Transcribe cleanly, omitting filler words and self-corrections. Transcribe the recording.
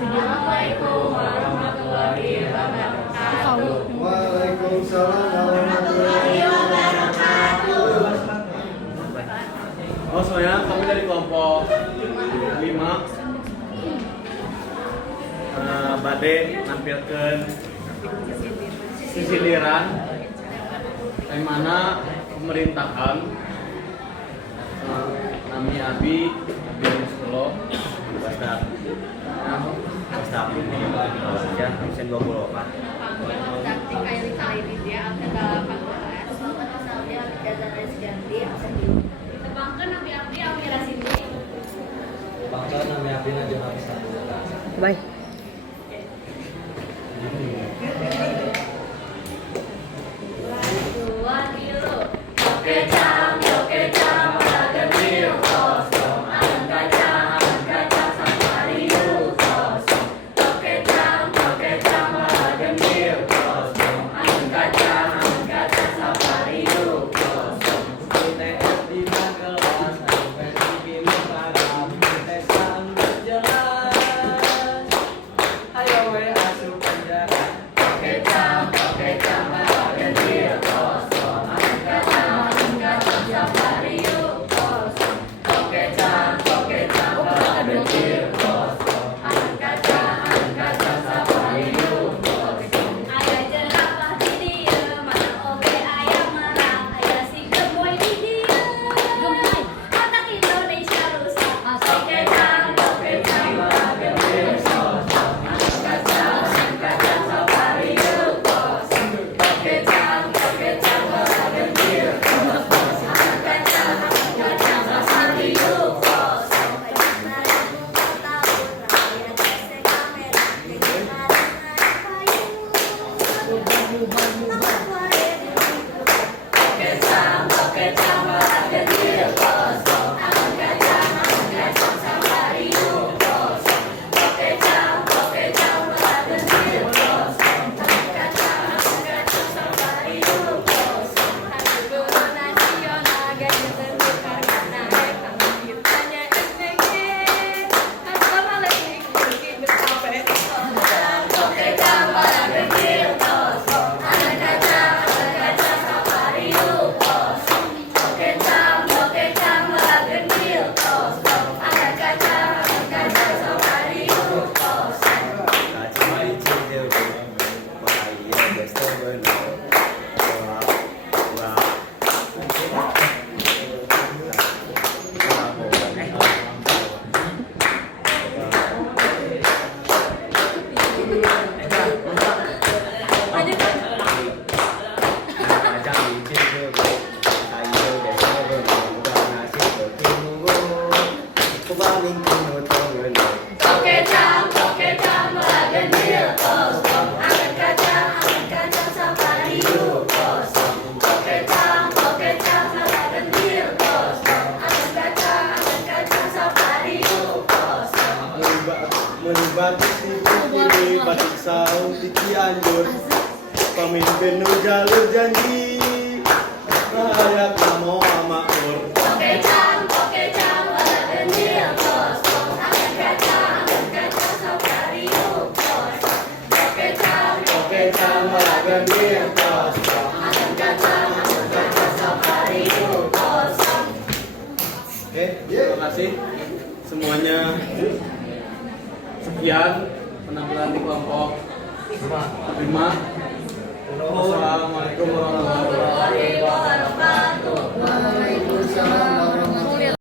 Assalamualaikum warahmatullahi wabarakatuh. Waalaikumsalam warahmatullahi wabarakatuh. Oh, semuanya kami dari kelompok 5 Bade nampilkan sisiliran yang mana pemerintahan Nami Abi Solo Bastar ini ya absen 20 Pak. Taktik kali ini dia absen 18. Masalahnya Gaza Rezganti absen 2. Tebangkan Nabi Abdi Amira Sindi. Bangsa Nami Abi Najwa bisa. Bye. Batik saung di Cianjur, pemimpin nu jalur janji, rakyat mau makmur. Pokecam, lagenil kos, angkat kaca sapariu kos. Pokecam lagenil kos, Angkat kaca sapariu kos. Oke, terima kasih semuanya. Sekian penampilan di kelompok 5. Wassalamualaikum warahmatullahi wabarakatuh.